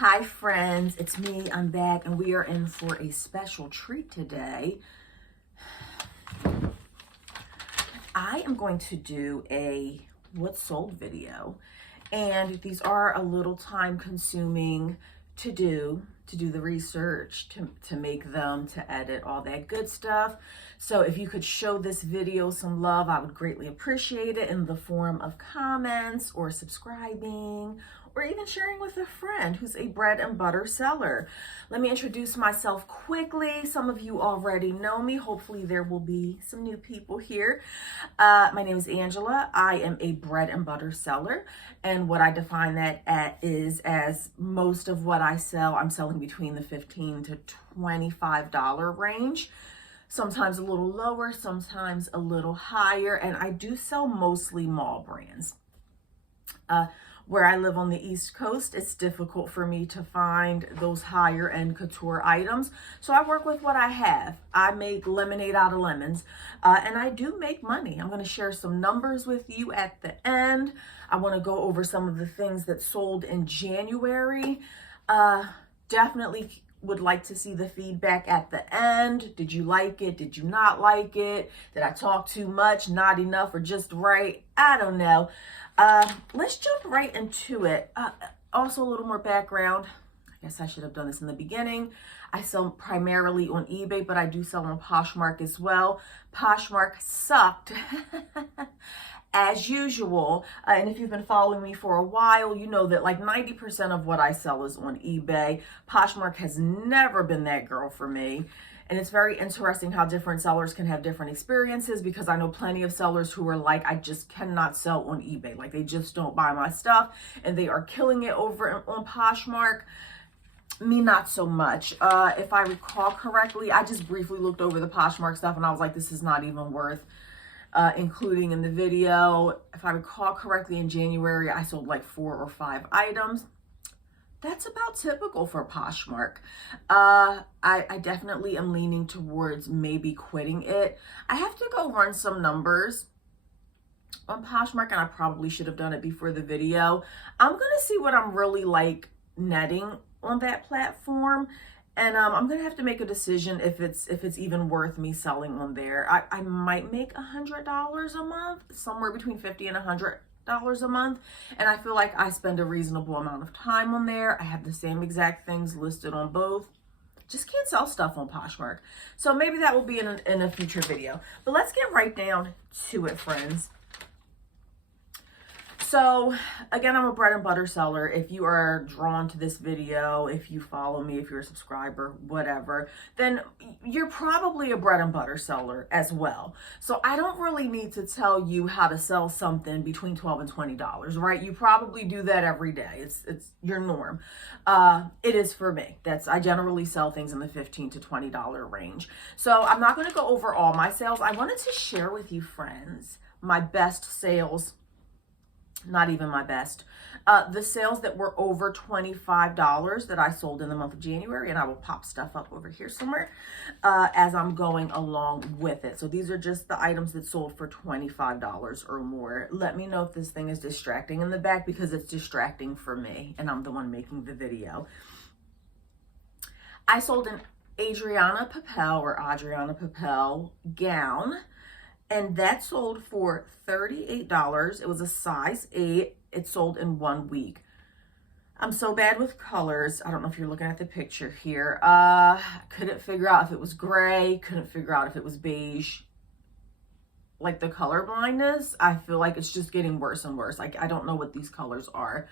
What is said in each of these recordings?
Hi friends, it's me, I'm back, and we are in for a special treat today. I am going to do a what's sold video, and these are a little time consuming to do the research, to make them, to edit, all that good stuff. So if you could show this video some love, I would greatly appreciate it in the form of comments or subscribing or even sharing with a friend who's a bread and butter seller. Let me introduce myself quickly. Some of you already know me. Hopefully there will be some new people here. My name is Angela. I am a bread and butter seller, and what I define that is as most of what I sell, I'm selling between the $15 to $25 range. Sometimes a little lower, sometimes a little higher, and I do sell mostly mall brands. Where I live on the East Coast, it's difficult for me to find those higher end couture items. So I work with what I have. I make lemonade out of lemons, and I do make money. I'm going to share some numbers with you at the end. I want to go over some of the things that sold in January. Definitely would like to see the feedback at the end. Did you like it? Did you not like it? Did I talk too much, not enough, or just right? I don't know. Let's jump right into it. Also, a little more background. I guess I should have done this in the beginning. I sell primarily on eBay, but I do sell on Poshmark as well. Poshmark sucked as usual. And if you've been following me for a while, you know that like 90% of what I sell is on eBay. Poshmark has never been that girl for me. And it's very interesting how different sellers can have different experiences, because I know plenty of sellers who are like, I just cannot sell on eBay. Like, they just don't buy my stuff, and they are killing it over on Poshmark. Me, not so much. If I recall correctly, I just briefly looked over the Poshmark stuff and I was like, this is not even worth including in the video. If I recall correctly, in January, I sold like 4 or 5 items. That's about typical for Poshmark. I definitely am leaning towards maybe quitting it. I have to go run some numbers on Poshmark, and I probably should have done it before the video. I'm gonna see what I'm really like netting on that platform, and I'm gonna have to make a decision if it's even worth me selling on there. I might make $100 a month, somewhere between $50 and $100 a month, and I feel like I spend a reasonable amount of time on there. I have the same exact things listed on both. Just can't sell stuff on Poshmark. So maybe that will be in a future video. But let's get right down to it, friends. So again, I'm a bread and butter seller. If you are drawn to this video, if you follow me, if you're a subscriber, whatever, then you're probably a bread and butter seller as well. So I don't really need to tell you how to sell something between $12 and $20, right? You probably do that every day. It's your norm. It is for me. I generally sell things in the $15 to $20 range. So I'm not going to go over all my sales. I wanted to share with you, friends, my best sales. Not even my best. The sales that were over $25 that I sold in the month of January, and I will pop stuff up over here somewhere as I'm going along with it. So these are just the items that sold for $25 or more. Let me know if this thing is distracting in the back, because it's distracting for me, and I'm the one making the video. I sold an Adriana Papel gown, and that sold for $38. It was a size 8. It sold in 1 week. I'm so bad with colors. I don't know if you're looking at the picture here. Couldn't figure out if it was gray. Couldn't figure out if it was beige. Like, the color blindness, I feel like it's just getting worse and worse. Like, I don't know what these colors are.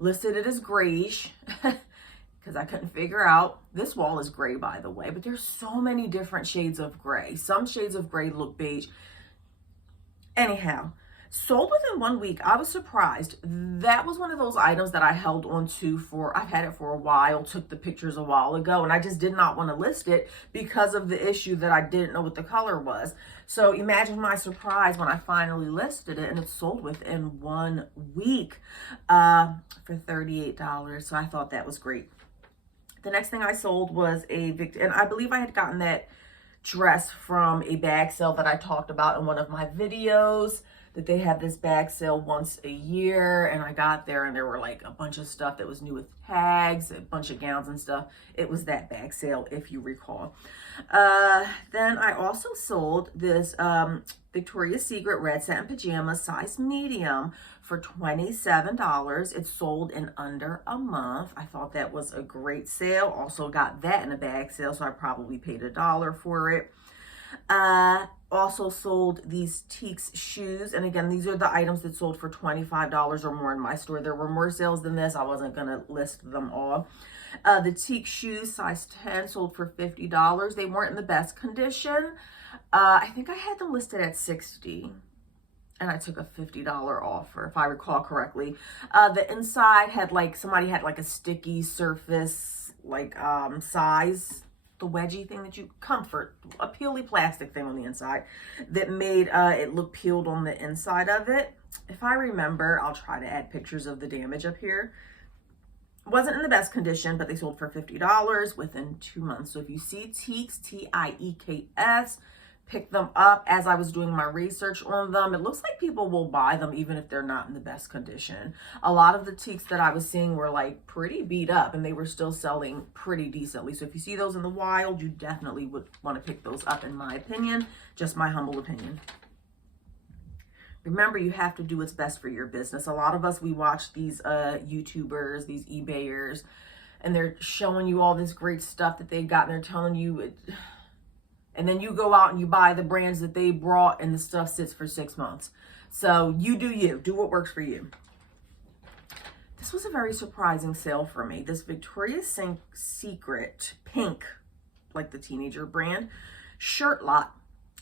Listed it as grayish because I couldn't figure out. This wall is gray, by the way, but there's so many different shades of gray. Some shades of gray look beige. Anyhow, sold within 1 week. I was surprised. That was one of those items that I held on to I've had it for a while, took the pictures a while ago, and I just did not want to list it because of the issue that I didn't know what the color was. So imagine my surprise when I finally listed it, and it sold within 1 week for $38. So I thought that was great. The next thing I sold was and I believe I had gotten that dress from a bag sale that I talked about in one of my videos. that they had this bag sale once a year, and I got there and there were like a bunch of stuff that was new with tags, a bunch of gowns and stuff. It was that bag sale, if you recall. Then I also sold this Victoria's Secret red satin pajamas, size medium, for $27. It sold in under a month. I thought that was a great sale. Also got that in a bag sale, so I probably paid $1 for it. Also sold these Teeks shoes, and again, these are the items that sold for $25 or more in my store. There were more sales than this. I wasn't gonna list them all. The Teeks shoes, size 10, sold for $50. They weren't in the best condition. I think I had them listed at $60, and I took a $50 offer, if I recall correctly. The inside had like, somebody had like a sticky surface, like size, the wedgie thing that you comfort, a peely plastic thing on the inside that made it look peeled on the inside of it. If I remember, I'll try to add pictures of the damage up here. Wasn't in the best condition, but they sold for $50 within 2 months. So if you see Teeks, T-I-E-K-S, pick them up. As I was doing my research on them, it looks like people will buy them even if they're not in the best condition. A lot of the Teeks that I was seeing were like pretty beat up, and they were still selling pretty decently. So if you see those in the wild, you definitely would want to pick those up, in my opinion. Just my humble opinion. Remember, you have to do what's best for your business. A lot of us, we watch these YouTubers, these eBayers, and they're showing you all this great stuff that they got, and they're telling you and then you go out and you buy the brands that they brought, and the stuff sits for 6 months. So you do what works for you. This was a very surprising sale for me. This Victoria's Secret pink, like the teenager brand, shirt lot,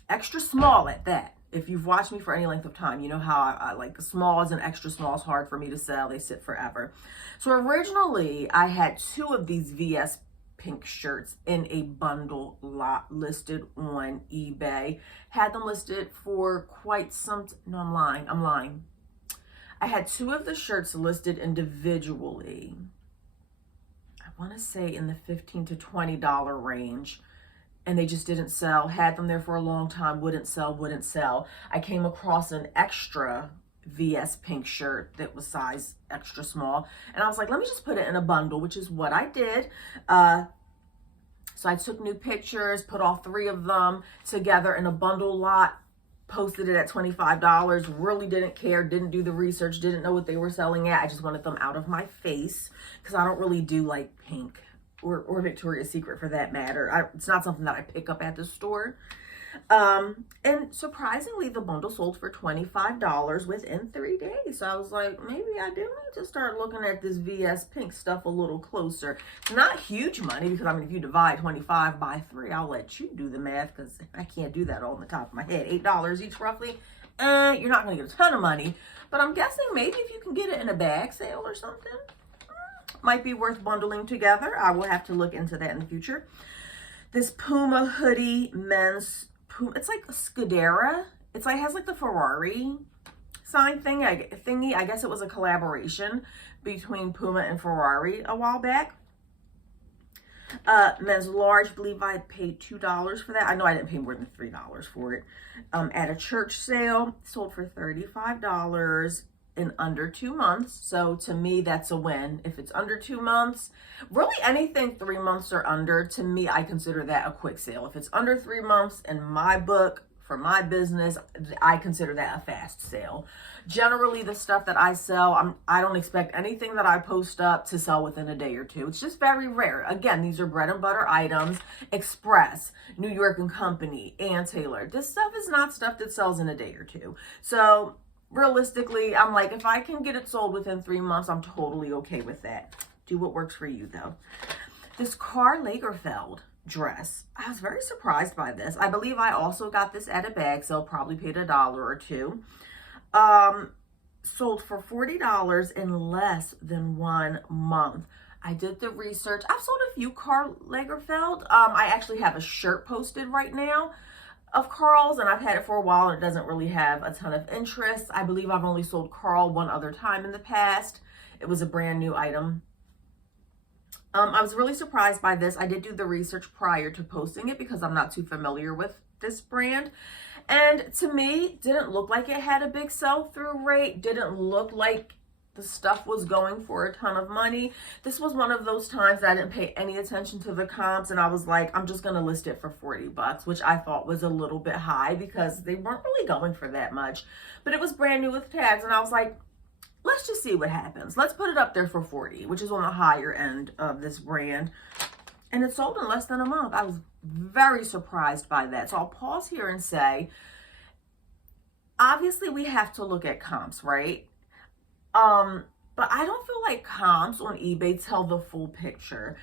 extra small at that. If you've watched me for any length of time, you know how I like smalls and extra smalls hard for me to sell. They sit forever. So originally I had 2 of these VS pink shirts in a bundle lot listed on eBay. Had them listed for quite some, no, I'm lying. I had 2 of the shirts listed individually. I want to say in the $15 to $20 range. And they just didn't sell. Had them there for a long time, wouldn't sell. I came across an extra VS pink shirt that was size extra small, and I was like, let me just put it in a bundle, which is what I did. So I took new pictures, put all 3 of them together in a bundle lot, posted it at $25, really didn't care, didn't do the research, didn't know what they were selling at. I just wanted them out of my face because I don't really do like pink or Victoria's Secret for that matter. It's not something that I pick up at the store. And surprisingly, the bundle sold for $25 within 3 days. So I was like, maybe I do need to start looking at this VS pink stuff a little closer. It's not huge money because, I mean, if you divide 25 by 3, I'll let you do the math because I can't do that all on the top of my head. $8 each roughly. You're not going to get a ton of money, but I'm guessing maybe if you can get it in a bag sale or something, might be worth bundling together. I will have to look into that in the future. This Puma hoodie, men's Puma, it's like a Scudera. It's like, has like the Ferrari sign thingy. I guess it was a collaboration between Puma and Ferrari a while back. Men's large, I believe I paid $2 for that. I know I didn't pay more than $3 for it. At a church sale, sold for $35 in under 2 months. So to me, that's a win. If it's under 2 months, really anything 3 months or under, to me, I consider that a quick sale. If it's under 3 months in my book, for my business, I consider that a fast sale. Generally, the stuff that I sell, I don't expect anything that I post up to sell within a day or 2. It's just very rare. Again, these are bread and butter items. Express, New York and Company, Ann Taylor. This stuff is not stuff that sells in a day or 2. So realistically, I'm like, if I can get it sold within 3 months, I'm totally okay with that. Do what works for you, though. This Karl Lagerfeld dress, I was very surprised by this. I believe I also got this at a bag sale, probably paid $1 or 2. Sold for $40 in less than 1 month. I did the research. I've sold a few Karl Lagerfeld. I actually have a shirt posted right now of Karl's, and I've had it for a while, and it doesn't really have a ton of interest. I believe I've only sold Karl one other time in the past. It was a brand new item. I was really surprised by this. I did do the research prior to posting it because I'm not too familiar with this brand. And to me, didn't look like it had a big sell-through rate, didn't look like the stuff was going for a ton of money. This was one of those times that I didn't pay any attention to the comps, and I was like, I'm just gonna list it for 40 bucks, which I thought was a little bit high because they weren't really going for that much. But it was brand new with tags, and I was like, let's just see what happens. Let's put it up there for 40, which is on the higher end of this brand. And it sold in less than a month. I was very surprised by that. So I'll pause here and say, obviously we have to look at comps, right? But I don't feel like comps on eBay tell the full picture.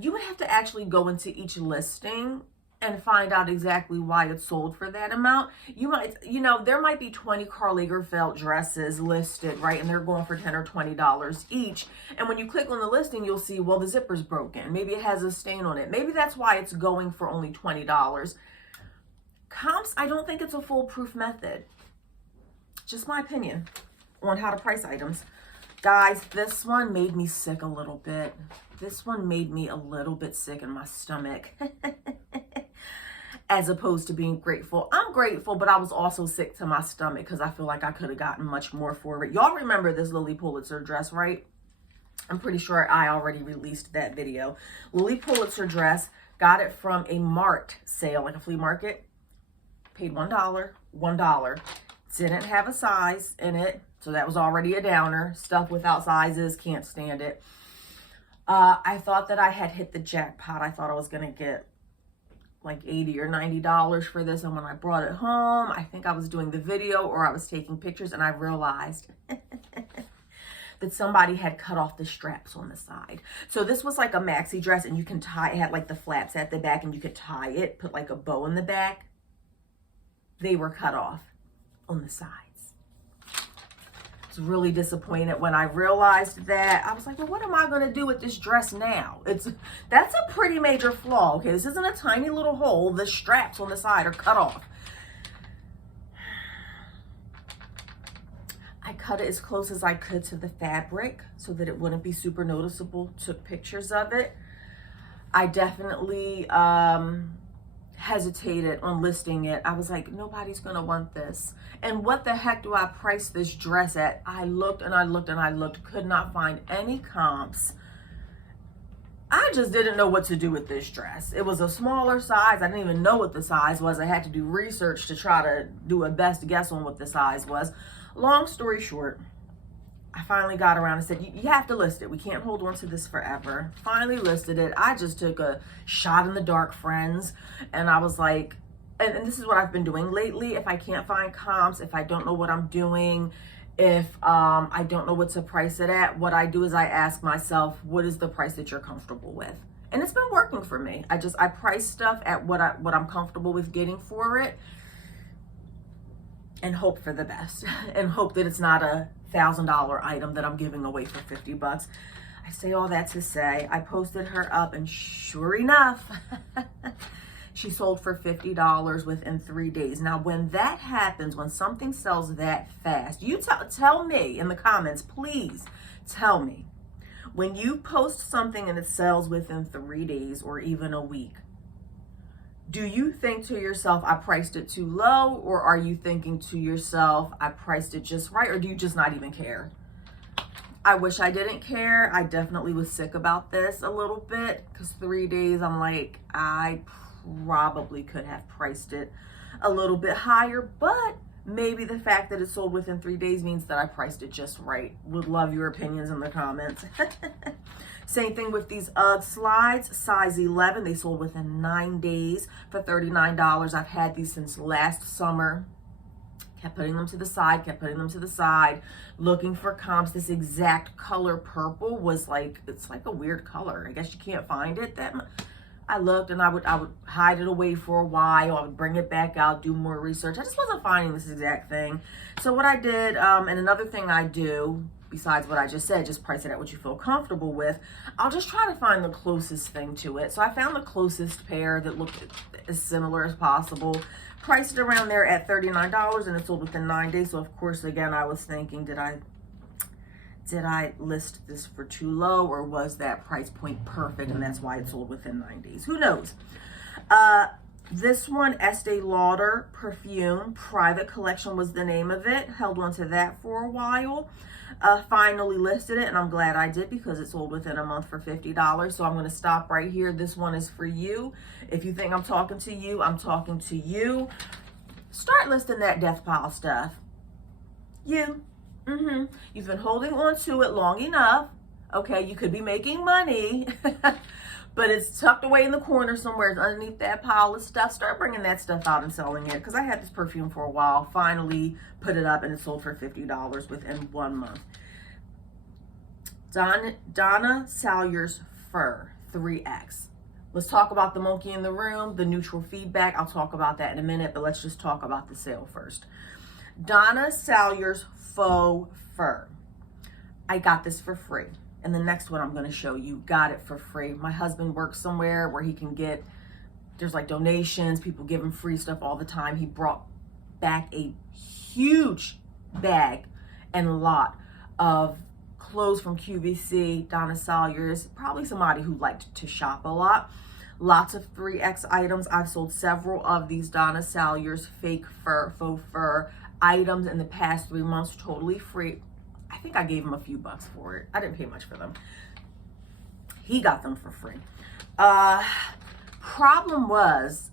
You would have to actually go into each listing and find out exactly why it sold for that amount. You might, there might be 20 Karl Lagerfeld dresses listed, right? And they're going for $10 or $20 each. And when you click on the listing, you'll see, well, the zipper's broken. Maybe it has a stain on it. Maybe that's why it's going for only $20. Comps, I don't think it's a foolproof method. Just my opinion on how to price items. Guys, this one made me sick a little bit. This one made me a little bit sick in my stomach. As opposed to being grateful. I'm grateful, but I was also sick to my stomach because I feel like I could have gotten much more for it. Y'all remember this Lily Pulitzer dress, right? I'm pretty sure I already released that video. Lily Pulitzer dress, got it from a mart sale, like a flea market. Paid $1. Didn't have a size in it, so that was already a downer. Stuff without sizes, can't stand it. I thought that I had hit the jackpot. I thought I was going to get like $80 or $90 for this. And when I brought it home, I think I was doing the video or I was taking pictures, and I realized that somebody had cut off the straps on the side. So this was like a maxi dress, and you can tie, it had like the flaps at the back, and you could tie it, put like a bow in the back. They were cut off on the sides. I was really disappointed when I realized that. I was like, well, what am I going to do with this dress now? That's a pretty major flaw. Okay, this isn't a tiny little hole. The straps on the side are cut off. I cut it as close as I could to the fabric so that it wouldn't be super noticeable. Took pictures of it. I definitely hesitated on listing it. I was like, nobody's gonna want this. And what the heck do I price this dress at? I looked and I looked and I looked, could not find any comps. I just didn't know what to do with this dress. It was a smaller size. I didn't even know what the size was. I had to do research to try to do a best guess on what the size was. Long story short, I finally got around and said, you have to list it. We can't hold on to this forever. Finally listed it. I just took a shot in the dark, friends. And I was like, and this is what I've been doing lately. If I can't find comps, if I don't know what I'm doing, if I don't know what to price it at, what I do is I ask myself, what is the price that you're comfortable with? And it's been working for me. I price stuff at what I'm comfortable with getting for it, and hope for the best, and hope that it's not a $1,000 item that I'm giving away for 50 bucks. I say all that to say, I posted her up, and sure enough, she sold for $50 within 3 days. Now, when that happens, when something sells that fast, you tell me in the comments, please tell me, when you post something and it sells within 3 days or even a week, do you think to yourself, I priced it too low? Or are you thinking to yourself, I priced it just right? Or do you just not even care? I wish I didn't care. I definitely was sick about this a little bit, because 3 days, I'm like, I probably could have priced it a little bit higher, but maybe the fact that it sold within 3 days means that I priced it just right. Would love your opinions in the comments. Same thing with these UGG slides, size 11. They sold within 9 days for $39. I've had these since last summer. Kept putting them to the side, looking for comps. This exact color purple was like, it's like a weird color. I guess you can't find it. I looked, and I would hide it away for a while. I would bring it back out, do more research. I just wasn't finding this exact thing. So what I did, and another thing I do, besides what I just said, just price it at what you feel comfortable with, I'll just try to find the closest thing to it. So I found the closest pair that looked as similar as possible, priced it around there at $39, and it sold within 9 days. So of course, again, I was thinking, did I list this for too low, or was that price point perfect and that's why it sold within 9 days? Who knows? This one, Estee Lauder Perfume Private Collection was the name of it. Held on to that for a while. Finally listed it, and I'm glad I did because it sold within a month for $50. So I'm going to stop right here. This one is for you. If you think I'm talking to you, I'm talking to you. Start listing that death pile stuff. You've been holding on to it long enough. Okay, you could be making money, but it's tucked away in the corner somewhere. It's underneath that pile of stuff. Start bringing that stuff out and selling it, because I had this perfume for a while. Finally put it up, and it sold for $50 within 1 month. Donna Salyer's Fur 3X. Let's talk about the monkey in the room, the neutral feedback. I'll talk about that in a minute, but let's just talk about the sale first. Donna Salyer's Faux Fur. I got this for free. And the next one I'm going to show you, got it for free. My husband works somewhere where he can get, there's like donations, people give him free stuff all the time. He brought back a huge bag and lot of clothes from QVC, Donna Salyer's, probably somebody who liked to shop a lot. Lots of 3X items. I've sold several of these Donna Salyer's fake fur, faux fur items in the past 3 months, totally free. I think I gave him a few bucks for it. I didn't pay much for them. He got them for free. Problem was,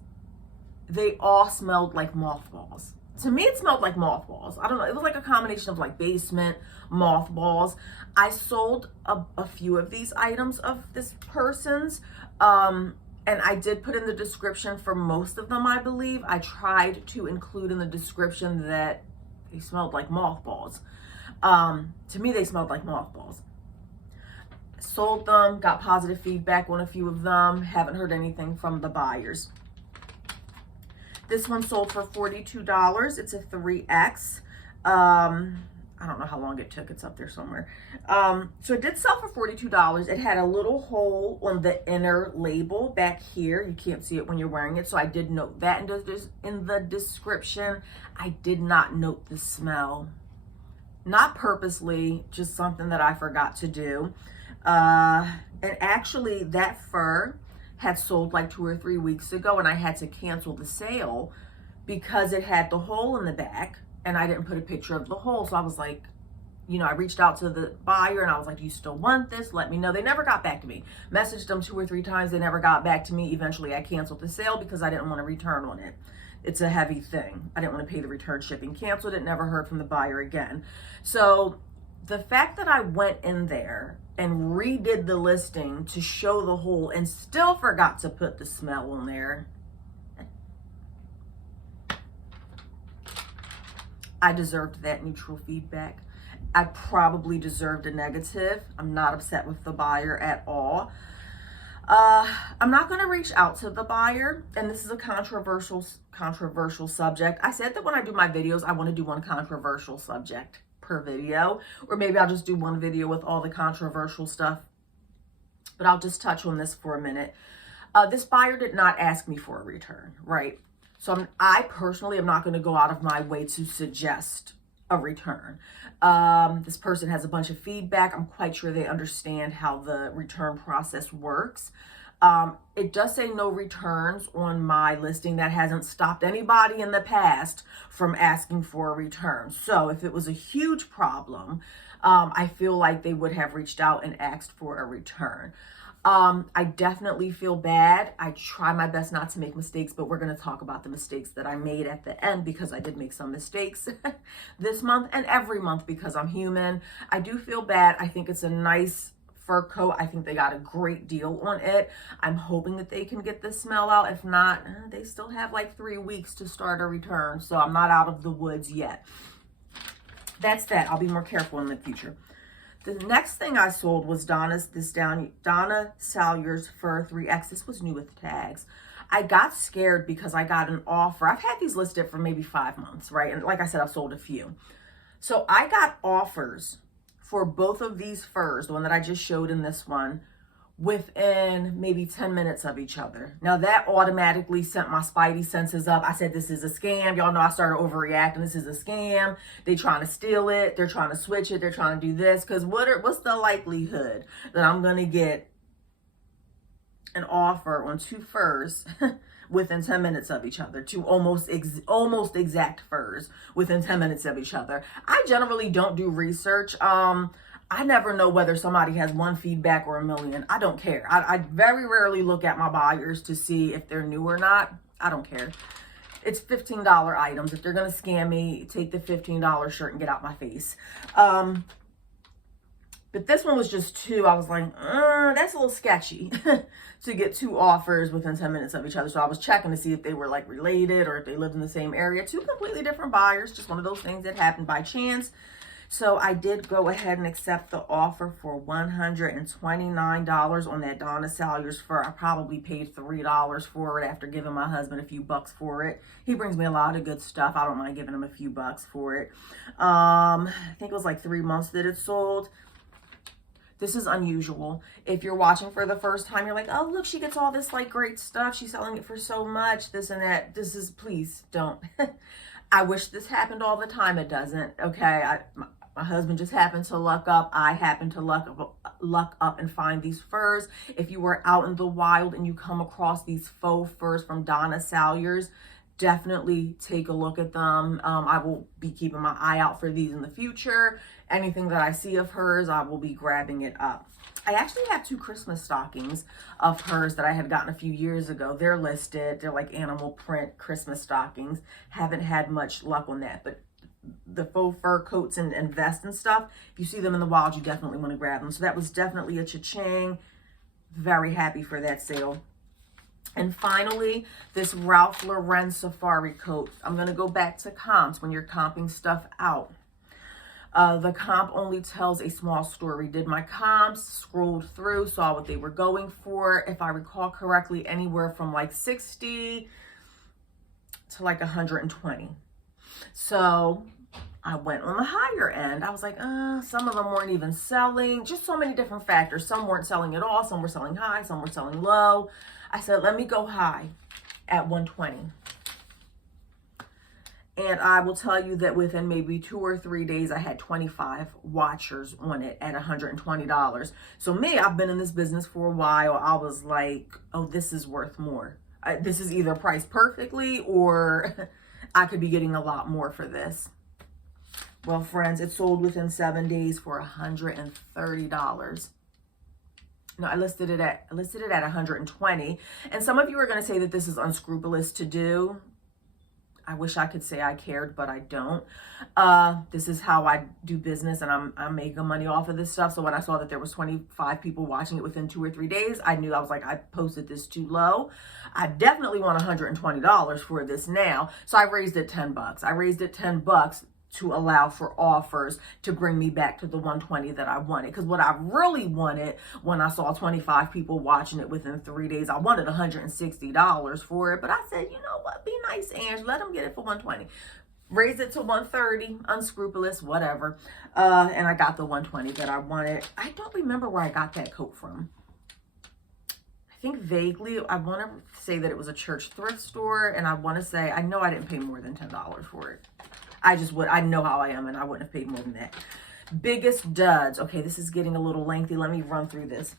they all smelled like mothballs. To me, it smelled like mothballs. I don't know. It was like a combination of like basement, mothballs. I sold a few of these items of this person's. And I did put in the description for most of them, I believe. I tried to include in the description that they smelled like mothballs. To me, they smelled like mothballs. Sold them, got positive feedback on a few of them. Haven't heard anything from the buyers. This one sold for $42. It's a 3X. I don't know how long it took. It's up there somewhere. So it did sell for $42. It had a little hole on the inner label back here. You can't see it when you're wearing it. So I did note that in the description. I did not note the smell. Not purposely, just something that I forgot to do. And actually that fur had sold like 2 or 3 weeks ago, and I had to cancel the sale because it had the hole in the back and I didn't put a picture of the hole. So I was like, I reached out to the buyer and I was like, do you still want this? Let me know. They never got back to me. Messaged them 2 or 3 times. They never got back to me. Eventually I canceled the sale because I didn't want to return on it. It's a heavy thing. I didn't want to pay the return shipping. Canceled it, never heard from the buyer again. So the fact that I went in there and redid the listing to show the hole and still forgot to put the smell on there, I deserved that neutral feedback. I probably deserved a negative. I'm not upset with the buyer at all. I'm not going to reach out to the buyer, and this is a controversial subject. I said that when I do my videos, I want to do one controversial subject per video, or maybe I'll just do one video with all the controversial stuff, but I'll just touch on this for a minute. This buyer did not ask me for a return, right? So I personally am not going to go out of my way to suggest a return. This person has a bunch of feedback. I'm quite sure they understand how the return process works. It does say no returns on my listing. That hasn't stopped anybody in the past from asking for a return. So if it was a huge problem, I feel like they would have reached out and asked for a return. I definitely feel bad. I try my best not to make mistakes, but we're going to talk about the mistakes that I made at the end, because I did make some mistakes this month and every month, because I'm human. I do feel bad. I think it's a nice fur coat. I think they got a great deal on it. I'm hoping that they can get the smell out. If not, they still have like 3 weeks to start a return. So I'm not out of the woods yet. That's that. I'll be more careful in the future. The next thing I sold was Donna Salyer's Fur 3X. This was new with tags. I got scared because I got an offer. I've had these listed for maybe 5 months, right? And like I said, I've sold a few. So I got offers for both of these furs, the one that I just showed in this one, within maybe 10 minutes of each other. Now that automatically sent my spidey senses up. I said, this is a scam. Y'all know I started overreacting. This is a scam. They trying to steal it. They're trying to switch it. They're trying to do this. Because what's the likelihood that I'm going to get an offer on 2 furs within 10 minutes of each other, to almost exact furs within 10 minutes of each other. I generally don't do research. I never know whether somebody has one feedback or a million. I don't care. I very rarely look at my buyers to see if they're new or not. I don't care. It's $15 items. If they're going to scam me, take the $15 shirt and get out my face. But this one was just two. I was like, that's a little sketchy to get two offers within 10 minutes of each other. So I was checking to see if they were like related or if they lived in the same area. Two completely different buyers. Just one of those things that happened by chance. So I did go ahead and accept the offer for $129 on that Donna Salyers fur. I probably paid $3 for it after giving my husband a few bucks for it. He brings me a lot of good stuff. I don't mind giving him a few bucks for it. I think it was like 3 months that it sold. This is unusual. If you're watching for the first time, you're like, oh, look, she gets all this like great stuff. She's selling it for so much, this and that. This is, please don't. I wish this happened all the time. It doesn't. Okay. My husband just happened to luck up. I happened to luck up and find these furs. If you were out in the wild and you come across these faux furs from Donna Salyers, definitely take a look at them. I will be keeping my eye out for these in the future. Anything that I see of hers, I will be grabbing it up. I actually have 2 Christmas stockings of hers that I had gotten a few years ago. They're listed. They're like animal print Christmas stockings. Haven't had much luck on that, but the faux fur coats and vests and stuff, if you see them in the wild, you definitely want to grab them. So that was definitely a cha-ching. Very happy for that sale. And finally, this Ralph Lauren safari coat. I'm going to go back to comps when you're comping stuff out. The comp only tells a small story. Did my comps, scrolled through, saw what they were going for. If I recall correctly, anywhere from like 60 to like 120. So I went on the higher end. I was like, some of them weren't even selling. Just so many different factors. Some weren't selling at all. Some were selling high. Some were selling low. I said, let me go high at 120. And I will tell you that within maybe 2 or 3 days, I had 25 watchers on it at $120. So me, I've been in this business for a while. I was like, oh, this is worth more. This is either priced perfectly or I could be getting a lot more for this. Well, friends, it sold within 7 days for $130. No, I listed it at 120. And some of you are going to say that this is unscrupulous to do. I wish I could say I cared, but I don't. This is how I do business, and I'm making money off of this stuff. So when I saw that there was 25 people watching it within 2 or 3 days, I knew, I was like, I posted this too low. I definitely want $120 for this now. So I raised it 10 bucks. I raised it 10 bucks to allow for offers to bring me back to the 120 that I wanted. Because what I really wanted when I saw 25 people watching it within 3 days, I wanted $160 for it. But I said, you know what? Be nice, Ange. Let them get it for 120. Raise it to 130, unscrupulous, whatever. And I got the 120 that I wanted. I don't remember where I got that coat from. I think vaguely, I want to say that it was a church thrift store. And I want to say, I know I didn't pay more than $10 for it. I know how I am, and I wouldn't have paid more than that. Biggest duds. Okay, this is getting a little lengthy. Let me run through this.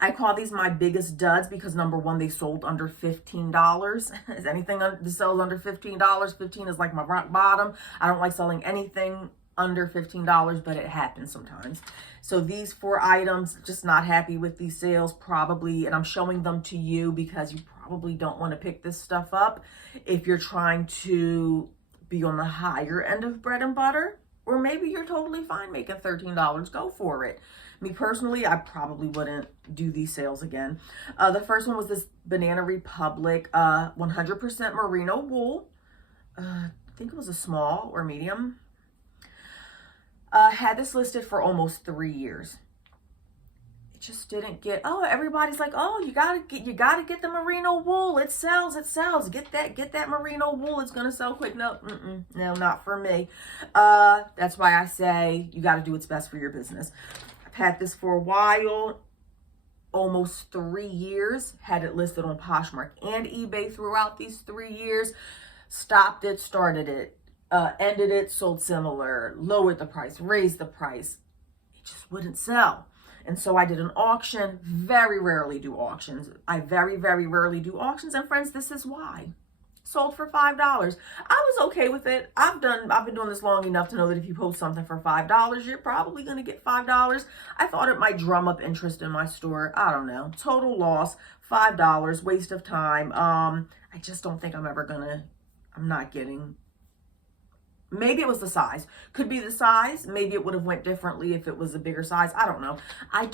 I call these my biggest duds because number one, they sold under $15. Is anything that sells under $15? 15 is like my rock bottom. I don't like selling anything under $15, but it happens sometimes. So these 4 items, just not happy with these sales probably, and I'm showing them to you because you probably don't want to pick this stuff up if you're trying to be on the higher end of bread and butter, or maybe you're totally fine making $13. Go for it. Me personally, I probably wouldn't do these sales again. The first one was this Banana Republic 100% merino wool. I think it was a small or medium. Had this listed for almost 3 years. Just didn't get, oh, everybody's like, oh, you gotta get the merino wool. It sells. Get that merino wool. It's gonna sell quick. No, no, not for me. That's why I say you gotta do what's best for your business. I've had this for a while, almost 3 years. Had it listed on Poshmark and eBay throughout these 3 years. Stopped it, started it, ended it, sold similar, lowered the price, raised the price. It just wouldn't sell. And so I did an auction. Very rarely do auctions. I very, very rarely do auctions. And friends, this is why. Sold for $5. I was okay with it. I've been doing this long enough to know that if you post something for $5, you're probably going to get $5. I thought it might drum up interest in my store. I don't know. Total loss, $5, waste of time. I just don't think I'm not getting. Maybe it was the size. Could be the size. Maybe it would have went differently if it was a bigger size. I don't know. I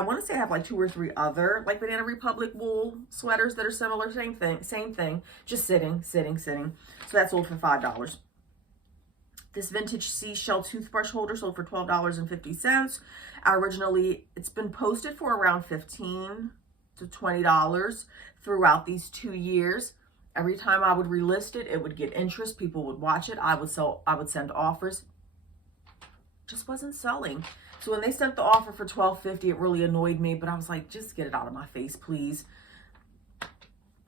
want to say I have like 2 or 3 other like Banana Republic wool sweaters that are similar. Same thing. Just sitting. So that sold for $5. This vintage seashell toothbrush holder sold for $12.50. Originally, it's been posted for around $15 to $20 throughout these 2 years. Every time I would relist it, it would get interest. People would watch it. I would send offers. Just wasn't selling. So when they sent the offer for $12.50, it really annoyed me. But I was like, just get it out of my face, please.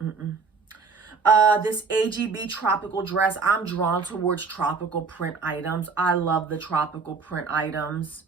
This AGB tropical dress. I'm drawn towards tropical print items. I love the tropical print items,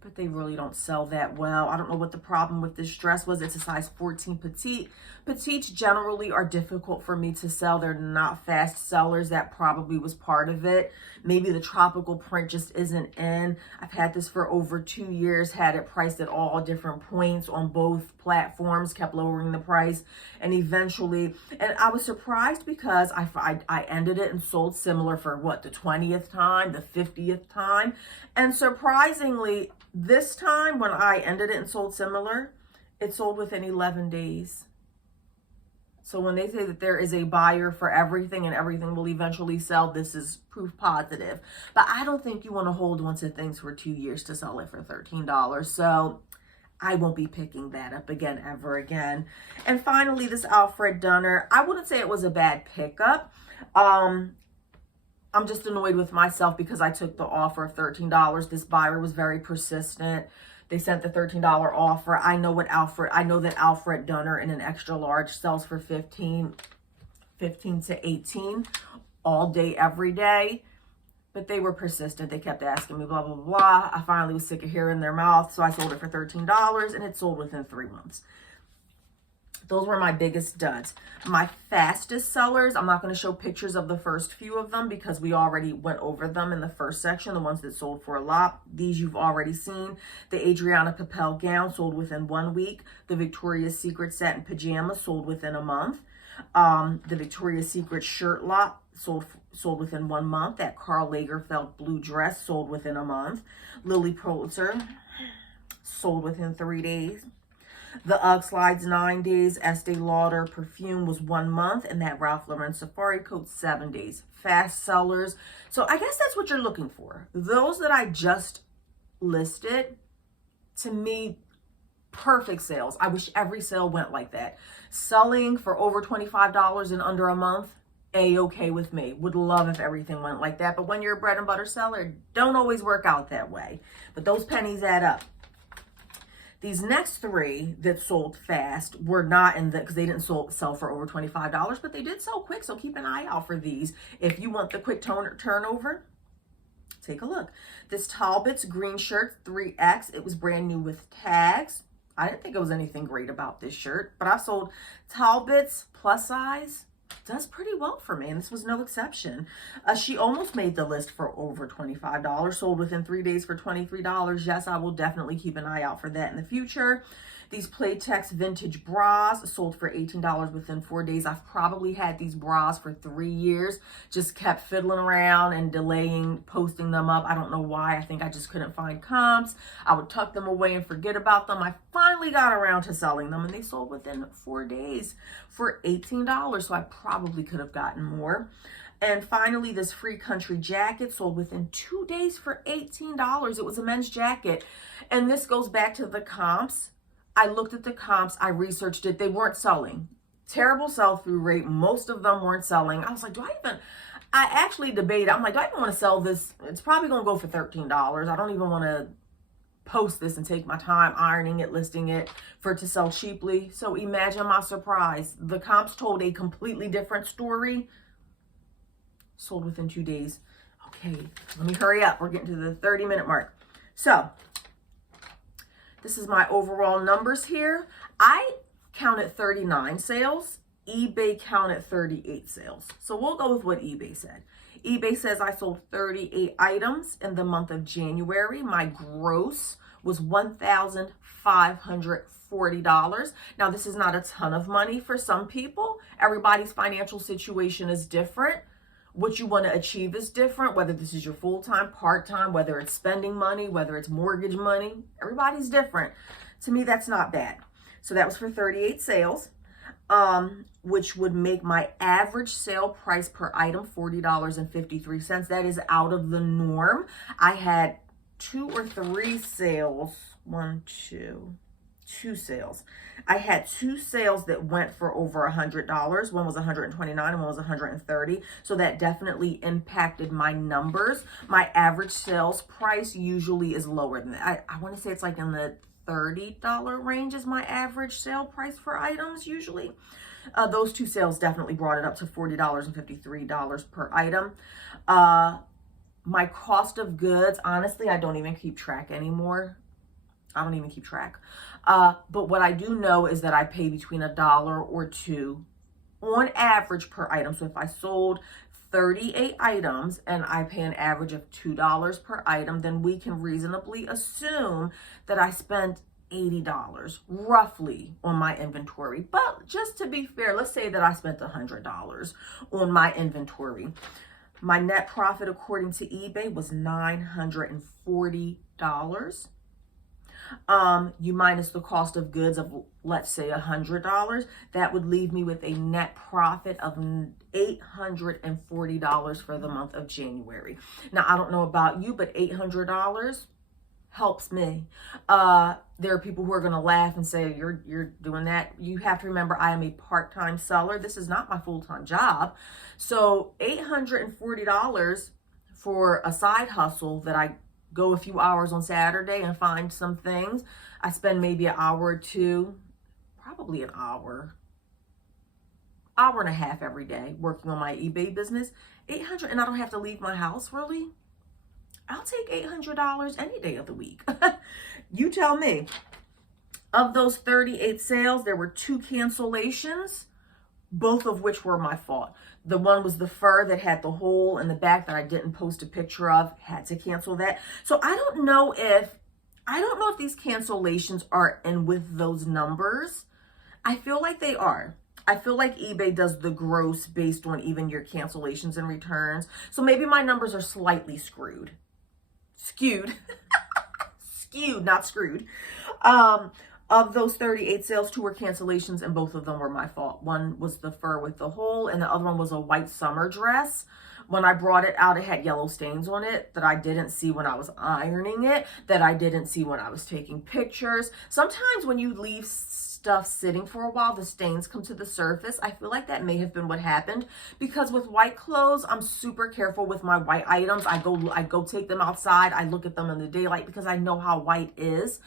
but they really don't sell that well. I don't know what the problem with this dress was. It's a size 14 petite. Petites generally are difficult for me to sell. They're not fast sellers. That probably was part of it. Maybe the tropical print just isn't in. I've had this for over 2 years, had it priced at all different points on both platforms, kept lowering the price, and eventually, and I was surprised because I ended it and sold similar for what, the 20th time, the 50th time, and surprisingly, this time when I ended it and sold similar, it sold within 11 days. So when they say that there is a buyer for everything and everything will eventually sell, this is proof positive. But I don't think you want to hold on to things for 2 years to sell it for $13. So I won't be picking that up again, ever again. And finally, this Alfred Dunner. I wouldn't say it was a bad pickup. I'm just annoyed with myself because I took the offer of $13. This buyer was very persistent. They sent the $13 offer. I know that Alfred Dunner in an extra large sells for 15 to 18 all day, every day. But they were persistent. They kept asking me, blah, blah, blah. I finally was sick of hearing their mouth, so I sold it for $13, and it sold within 3 months. Those were my biggest duds. My fastest sellers, I'm not going to show pictures of the first few of them because we already went over them in the first section, the ones that sold for a lot. These you've already seen. The Adriana Papel gown sold within 1 week. The Victoria's Secret satin pajama sold within a month. The Victoria's Secret shirt lot sold within 1 month. That Karl Lagerfeld blue dress sold within a month. Lily Pulitzer sold within 3 days. The UGG slides 9 days. Estee Lauder perfume was 1 month, and that Ralph Lauren safari coat 7 days. Fast sellers. So I guess that's what you're looking for. Those that I just listed, to me, perfect sales. I wish every sale went like that. Selling for over $25 in under a month, A-okay with me. Would love if everything went like that. But when you're a bread and butter seller, don't always work out that way. But those pennies add up. These next 3 that sold fast were not in the, because they didn't sell for over $25, but they did sell quick. So keep an eye out for these. If you want the quick turnover, take a look. This Talbot's green shirt, 3X. It was brand new with tags. I didn't think it was anything great about this shirt, but I sold Talbot's plus size. Does pretty well for me, and this was no exception. She almost made the list for over $25, sold within 3 days for $23. Yes, I will definitely keep an eye out for that in the future. These Playtex vintage bras sold for $18 within 4 days. I've probably had these bras for 3 years, just kept fiddling around and delaying posting them up. I don't know why. I think I just couldn't find comps. I would tuck them away and forget about them. I finally got around to selling them, and they sold within 4 days for $18. So I probably could have gotten more. And finally, this Free Country jacket sold within 2 days for $18. It was a men's jacket. And this goes back to the comps. I looked at the comps, I researched it, they weren't selling. Terrible sell-through rate, most of them weren't selling. I was like, I actually debated, I'm like, do I even want to sell this? It's probably going to go for $13. I don't even want to post this and take my time ironing it, listing it for it to sell cheaply. So imagine my surprise. The comps told a completely different story. Sold within 2 days. Okay, let me hurry up. We're getting to the 30-minute mark. So, This is my overall numbers here. I counted 39 sales. eBay counted 38 sales. So we'll go with what eBay said. eBay says I sold 38 items in the month of January. My gross was $1,540. Now, this is not a ton of money for some people. Everybody's financial situation is different. What you want to achieve is different, whether this is your full-time, part-time, whether it's spending money, whether it's mortgage money. Everybody's different. To me, that's not bad. So that was for 38 sales, which would make my average sale price per item $40.53. That is out of the norm. I had two sales. I had two sales that went for over $100. One was $129 and one was $130. So that definitely impacted my numbers. My average sales price usually is lower than that. I want to say it's like in the $30 range is my average sale price for items usually. Those two sales definitely brought it up to $40.53 per item. My cost of goods, honestly, I don't even keep track anymore. I don't even keep track. But what I do know is that I pay between $1 or $2 on average per item. So if I sold 38 items and I pay an average of $2 per item, then we can reasonably assume that I spent $80 roughly on my inventory. But just to be fair, let's say that I spent $100 on my inventory. My net profit according to eBay was $940. You minus the cost of goods of, let's say, $100, that would leave me with a net profit of $840 for the month of January. Now, I don't know about you, but $800 helps me. There are people who are going to laugh and say, you're doing that. You have to remember, I am a part-time seller. This is not my full-time job. So $840 for a side hustle that I go a few hours on Saturday and find some things. I spend maybe an hour or two, probably an hour and a half every day working on my eBay business. $800, and I don't have to leave my house, really? I'll take $800 any day of the week. You tell me. Of those 38 sales, there were 2 cancellations, both of which were my fault. The one was the fur that had the hole in the back that I didn't post a picture of, had to cancel that. So I don't know if these cancellations are in with those numbers. I feel like they are. I feel like eBay does the gross based on even your cancellations and returns. So maybe my numbers are slightly skewed, not screwed. Of those 38 sales, 2 were cancellations and both of them were my fault. One was the fur with the hole and the other one was a white summer dress. When I brought it out, it had yellow stains on it that I didn't see when I was ironing it, that I didn't see when I was taking pictures. Sometimes when you leave stuff sitting for a while, the stains come to the surface. I feel like that may have been what happened, because with white clothes, I'm super careful with my white items. I go take them outside. I look at them in the daylight because I know how white is.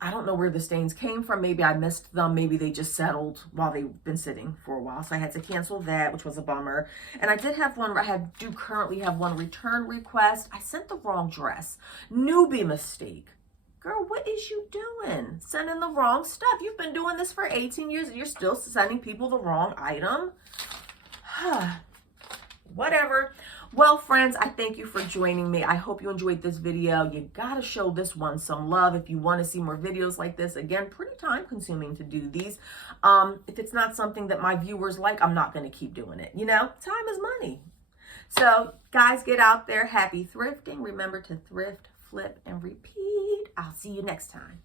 I don't know where the stains came from. Maybe I missed them. Maybe they just settled while they've been sitting for a while. So I had to cancel that, which was a bummer. And I did have one, do currently have one return request. I sent the wrong dress. Newbie mistake. Girl, what is you doing? Sending the wrong stuff. You've been doing this for 18 years and you're still sending people the wrong item? Whatever. Well, friends, I thank you for joining me. I hope you enjoyed this video. You gotta show this one some love if you want to see more videos like this. Again, pretty time consuming to do these. If it's not something that my viewers like, I'm not going to keep doing it. You know, time is money. So guys, get out there. Happy thrifting. Remember to thrift, flip, and repeat. I'll see you next time.